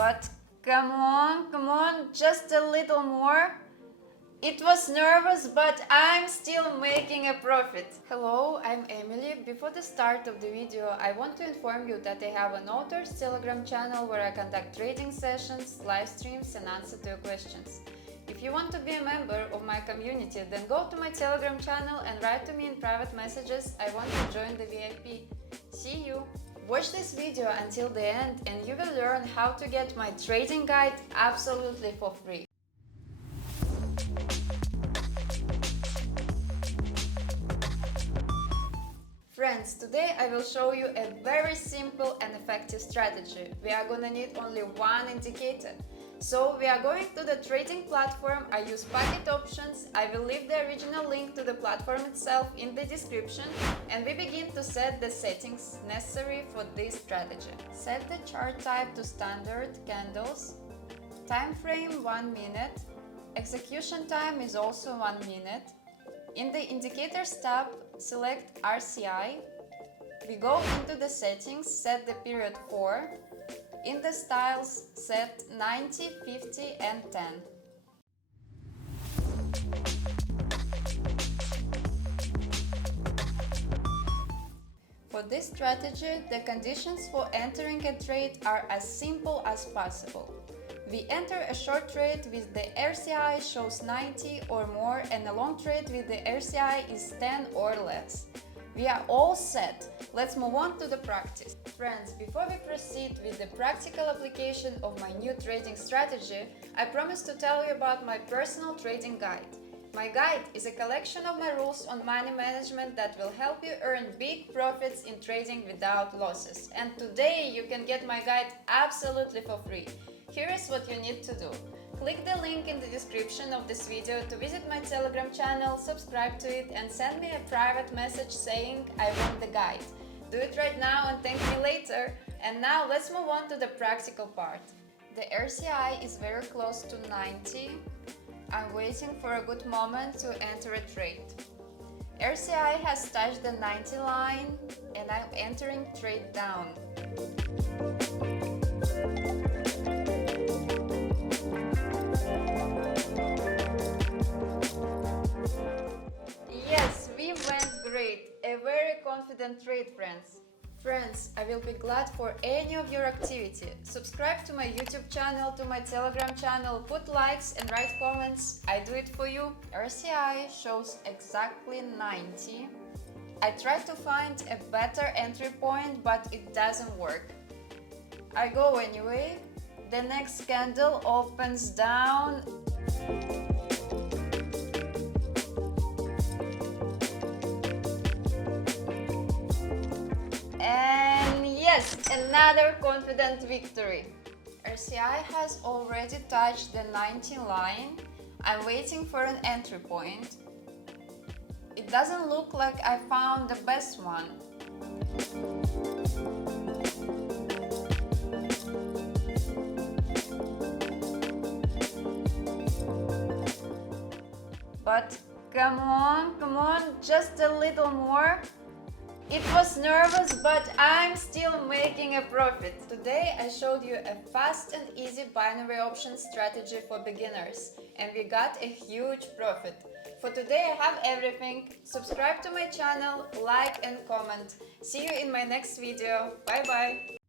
But come on, just a little more. It was nervous, but I'm still making a profit. Hello, I'm Emily. Before the start of the video, I want to inform you that I have an author's Telegram channel where I conduct trading sessions, live streams and answer to your questions. If you want to be a member of my community, then go to my Telegram channel and write to me in private messages. I want to join the VIP. See you! Watch this video until the end and you will learn how to get my trading guide absolutely for free. Friends, today I will show you a very simple and effective strategy. We are gonna need only one indicator. So we are going to the trading platform. I use packet options. I will leave the original link to the platform itself in the description, and we begin to set the settings necessary for this strategy. Set the chart type to standard candles. Time frame 1 minute. Execution time is also 1 minute. In the indicators tab, select RSI. We go into the settings, set the period 4. In the styles, set 90, 50 and 10. For this strategy, the conditions for entering a trade are as simple as possible. We enter a short trade with the RSI shows 90 or more and a long trade with the RSI is 10 or less. We are all set. Let's move on to the practice. Friends, before we proceed with the practical application of my new trading strategy, I promise to tell you about my personal trading guide. My guide is a collection of my rules on money management that will help you earn big profits in trading without losses. And today you can get my guide absolutely for free. Here is what you need to do. Click the link in the description of this video to visit my Telegram channel, subscribe to it and send me a private message saying I want the guide. Do it right now and thank me later. And now let's move on to the practical part. The RSI is very close to 90. I'm waiting for a good moment to enter a trade. RSI has touched the 90 line and I'm entering trade down. Yes, we went great. A very confident trade, friends. Friends, I will be glad for any of your activity. Subscribe to my YouTube channel, to my Telegram channel, put likes and write comments. I do it for you. RSI shows exactly 90. I tried to find a better entry point, but it doesn't work. I go anyway. The next candle opens down. And yes, another confident victory. RSI has already touched the 90 line. I'm waiting for an entry point. It doesn't look like I found the best one. But come on, just a little more. It was nervous, but I'm still making a profit. Today I showed you a fast and easy binary option strategy for beginners and we got a huge profit. For today I have everything. Subscribe to my channel, like and comment. See you in my next video. Bye bye!